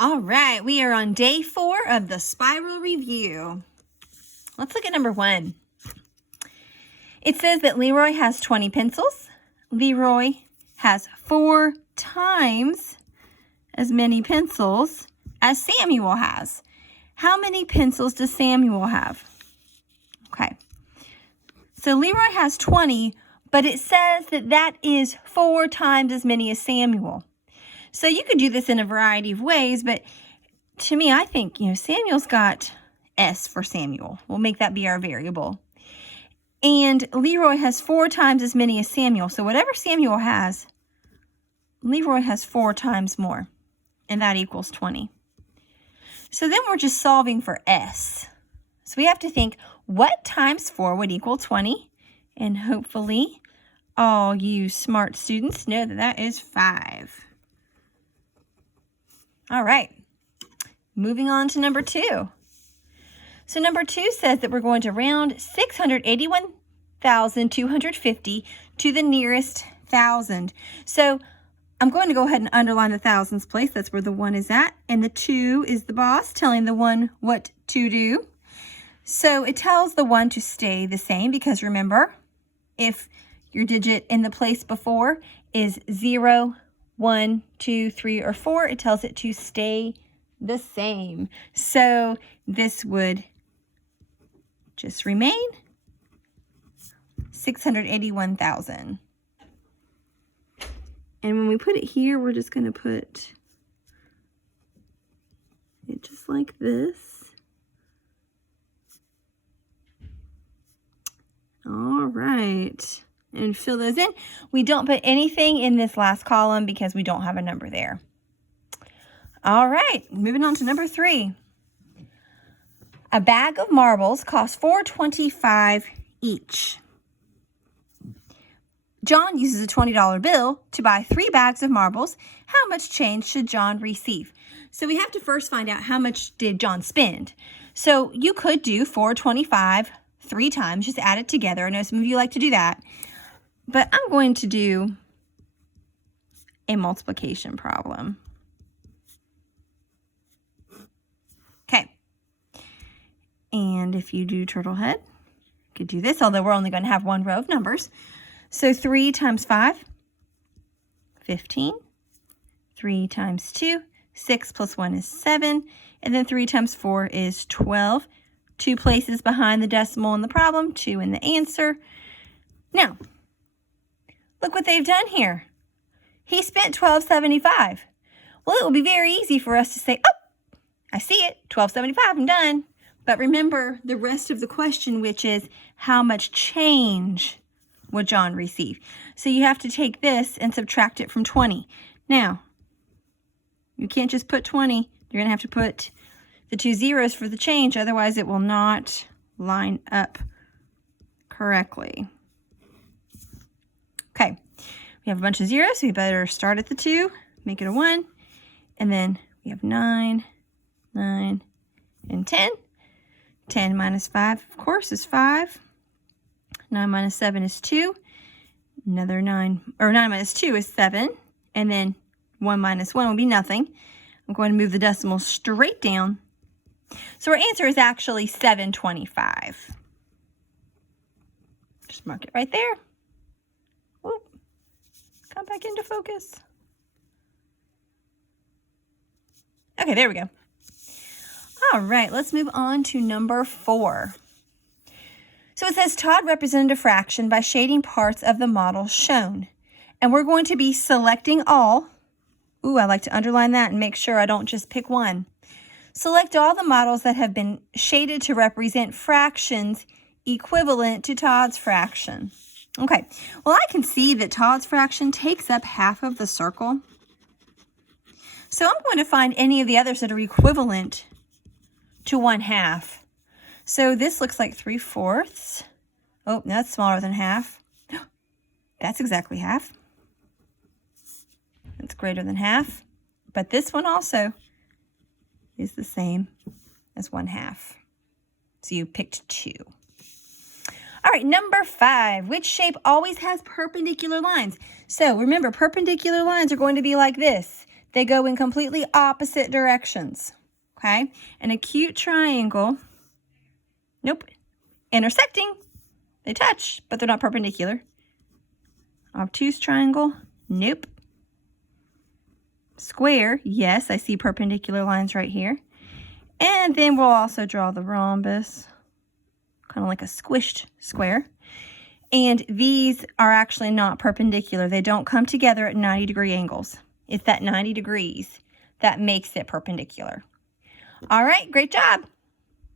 All right, we are on day 4 of the spiral review. Let's look at number 1. It says that Leroy has 20 pencils. Leroy has 4 times as many pencils as Samuel has. How many pencils does Samuel have? Okay, so Leroy has 20, but it says that that is 4 times as many as Samuel. So you could do this in a variety of ways, but to me, I think, Samuel's got S for Samuel. We'll make that be our variable. And Leroy has 4 times as many as Samuel. So whatever Samuel has, Leroy has 4 times more, and that equals 20. So then we're just solving for S. So we have to think, what times 4 would equal 20? And hopefully all you smart students know that that is 5. All right, moving on to number 2. So number 2 says that we're going to round 681,250 to the nearest thousand. So I'm going to go ahead and underline the thousands place. That's where the 1 is at. And the 2 is the boss telling the 1 what to do. So it tells the 1 to stay the same because remember, if your digit in the place before is 0, 1, 2, 3, or 4, it tells it to stay the same. So this would just remain 681,000. And when we put it here, we're just going to put it just like this. All right. And fill those in. We don't put anything in this last column because we don't have a number there. All right, moving on to number 3. A bag of marbles costs $4.25 each. John uses a $20 bill to buy 3 bags of marbles. How much change should John receive? So we have to first find out how much did John spend. So you could do $4.25 3 times, just add it together. I know some of you like to do that. But I'm going to do a multiplication problem. Okay. And if you do turtle head, you could do this, although we're only going to have 1 row of numbers. So 3 times 5, 15. 3 times 2, 6 plus 1 is 7. And then 3 times 4 is 12. 2 places behind the decimal in the problem, 2 in the answer. Now, look what they've done here. He spent $12.75. Well, it will be very easy for us to say, oh, I see it, $12.75, I'm done. But remember the rest of the question, which is how much change would John receive? So you have to take this and subtract it from 20. Now, you can't just put 20. You're going to have to put the 2 zeros for the change, otherwise it will not line up correctly. Okay, we have a bunch of zeros, so we better start at the 2, make it a 1, and then we have 9, 9, and 10. 10 minus 5, of course, is 5. 9 minus 7 is 2. Another 9 minus 2 is 7. And then 1 minus 1 will be nothing. I'm going to move the decimal straight down. So our answer is actually 725. Just mark it right there. Whoop. Come back into focus. Okay, there we go. All right, let's move on to number 4. So it says Todd represented a fraction by shading parts of the model shown. And we're going to be selecting all. Ooh, I like to underline that and make sure I don't just pick one. Select all the models that have been shaded to represent fractions equivalent to Todd's fraction. Okay, well, I can see that Todd's fraction takes up half of the circle. So I'm going to find any of the others that are equivalent to 1/2. So this looks like 3/4. Oh, that's smaller than half. That's exactly half. That's greater than half. But this one also is the same as 1/2. So you picked 2. All right, number 5. Which shape always has perpendicular lines? So remember, perpendicular lines are going to be like this. They go in completely opposite directions, okay? An acute triangle, nope, intersecting. They touch, but they're not perpendicular. Obtuse triangle, nope. Square, yes, I see perpendicular lines right here. And then we'll also draw the rhombus, kind of like a squished square. And these are actually not perpendicular. They don't come together at 90-degree angles. It's that 90 degrees that makes it perpendicular. All right, great job.